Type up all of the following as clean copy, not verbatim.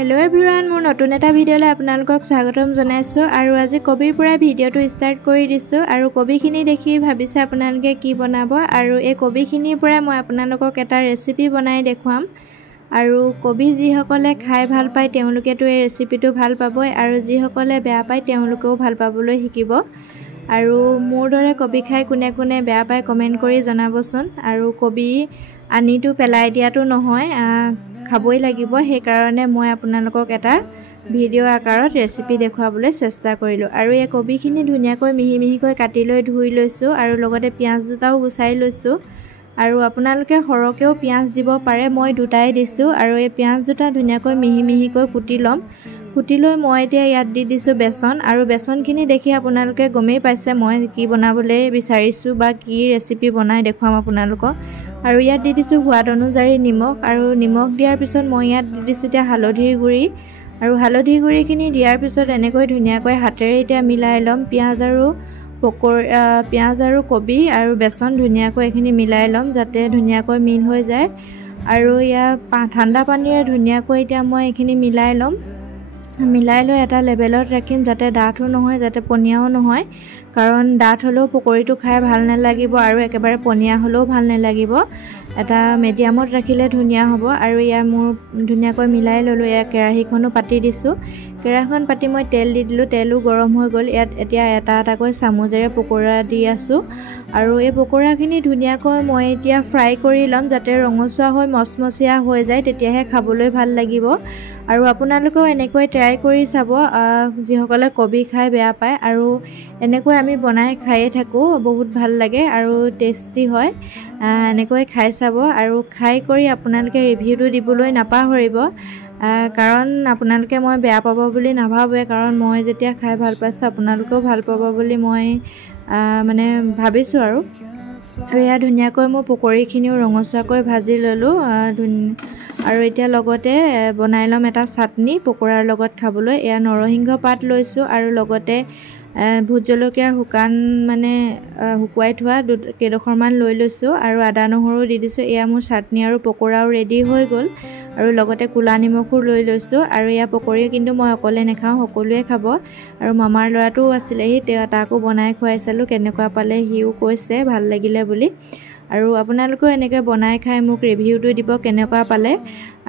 hello everyone मोर नतुन एटा भिडिओले आपनालोকক स्वागतम जनाइছো आरो আজি कबिर पुरा भिडिओটো स्टार्ट কৰি দিছো आरो कबिखिनि देखि ভাবিছে আপোনালোকে কি বনাব आरो এই कबिखिनि पुरा মই আপোনালোকক এটা ৰেচিপি বনাই দেখুৱাম आरो कबि যি সকলে খাই ভাল পায় তেওঁলোকেটো এই ৰেচিপিটো ভাল পাবই आरो যি সকলে বেয়া পায় তেওঁলোকেও ভাল পাবলৈ শিকিব आरो মোৰ দৰে कबि খাই কোনে কোনে বেয়া পায় কমেন্ট কৰি জনাবচোন आरो कबि আনিটো পেলাই দিয়াটো নহয় খাবই লাগিব সেই কাৰণে মই আপোনালোকক এটা ভিডিও আকাৰত ৰেচিপি দেখুৱাবলৈ চেষ্টা কৰিলো আৰু এই কবিখিনি ধুনিয়াকৈ মিহি মিহিকৈ কাটি লৈ ধুই লৈছো আৰু লগতে পিয়াজ দুটাও গুছাই লৈছো আৰু আপোনালোকে হৰকেও পিয়াজ দিব পাৰে মই দুটাই দিছো আৰু এই পিয়াজ দুটা ধুনিয়াকৈ মিহি মিহিকৈ কুটি লম কুটি লৈ মই এতিয়া ইয়াত দি দিছো বেসন আৰু বেসনখিনি দেখি আপোনালোকে গমেই পাইছে মই কি বনাবলৈ বিচাৰিছো বা কি ৰেচিপি বনাই দেখুৱাম আপোনালোকক আৰু ইয়াত দি দিছো সোৱাদ অনুযায়ী নিমখ আৰু নিমখ দিয়াৰ পিছত মই ইয়াত দি দিছো এতিয়া হালধিৰ গুৰি আৰু হালধিৰ গুৰিখিনি দিয়াৰ পিছত এনেকৈ ধুনিয়াকৈ হাতেৰে এতিয়া মিলাই লম পিয়াজ আৰু কবি আৰু বেসন ধুনিয়াকৈ এখিনি মিলাই লম যাতে ধুনিয়াকৈ মিল হৈ যায় আৰু ইয়া ঠাণ্ডা পানীৰে ধুনিয়াকৈ এতিয়া মই এখিনি মিলাই লম মিলাই লৈ এটা লেভেলত ৰাখিম যাতে ডাঠো নহয় যাতে পনিয়াও নহয় কাৰণ ডাঠ হলেও পকৰিটো খাই ভাল নালাগিব আৰু একেবাৰে পনিয়া হলেও ভাল নালাগিব এটা মিডিয়ামত ৰাখিলে ধুনিয়া হ'ব আৰু ইয়া মোৰ ধুনিয়াকৈ মিলাই ললো ইয়া কেৰাহীখনো পাতি দিছো কেৰাহীখন পাতি মই তেল দি দিলো তেলও গৰম হৈ গল ইয়াত এতিয়া এটা এটাকৈ চামুচেৰে পকৰা দি আছো আৰু এই পকৰাখিনি ধুনিয়াকৈ মই এতিয়া ফ্ৰাই কৰি লম যাতে ৰঙচুৱা হৈ মচমচিয়া হৈ যায় তেতিয়াহে খাবলৈ ভাল লাগিব আৰু আপোনালোকেও এনেকৈ ট্ৰাই কৰি চাব যিসকলে কবি খাই বেয়া পায় আৰু এনেকৈ আমি বনাই খাইয়ে থাকো বহুত ভাল লাগে আৰু টেস্টি হয় এনেকৈ খাই চাব আৰু খাই কৰি আপোনালোকে ৰিভিউটো দিবলৈ নাপাহৰিব কাৰণ আপোনালোকে মই বেয়া পাব বুলি নাভাবে কাৰণ মই যেতিয়া খাই ভাল পাইছো আপোনালোকেও ভাল পাব বুলি মই মানে ভাবিছো আৰু এয়া ধুনিয়াকৈ মই পকৰিখিনিও ৰঙচুৱাকৈ ভাজি ললো আৰু এতিয়া লগতে বনাই লম এটা চাটনি পকৰাৰ লগত খাবলৈ এয়া নৰসিংহ পাত লৈছো আৰু লগতে ভোট জলকীয়াৰ শুকান মানে হুকুৱাই থোৱা কেইডখৰমান লৈ লৈছো আৰু আদা নহৰু দি দিছো এয়া মোৰ চাটনি আৰু পকৰাও ৰেডি হৈ গল আৰু লগতে কুলা নিমখো লৈ লৈছো আৰু এয়া পকৰি কিন্তু মই অকলে নেখাও সকলোৱে খাব আৰু মামাৰ লৰাটো আছিলে তাকো বনাই খুৱাইছালো কেনেকুৱা পালে হিও কৈছে ভাল লাগিলে বুলি আৰু আপোনালোকও এনেকৈ বনাই খাই মোক ৰিভিউটো দিব কেনেকুৱা পালে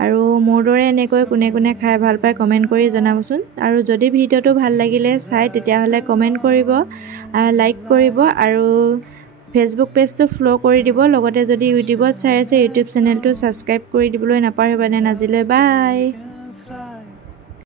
আৰু মোৰ দৰে এনেকৈ কোনে কোনে খাই ভাল পায় কমেন্ট কৰি জনাবচোন আৰু যদি ভিডিওটো ভাল লাগিলে চাই তেতিয়া হলে কমেন্ট কৰিব লাইক কৰিব আৰু ফেসবুক পেজটো ফলো কৰি দিব লগতে যদি ইউটিউবত চাই আছে ইউটিউব চেনেলটো সাবস্ক্ৰাইব কৰি দিবলৈ নাপাহৰিব আজিলৈ বাই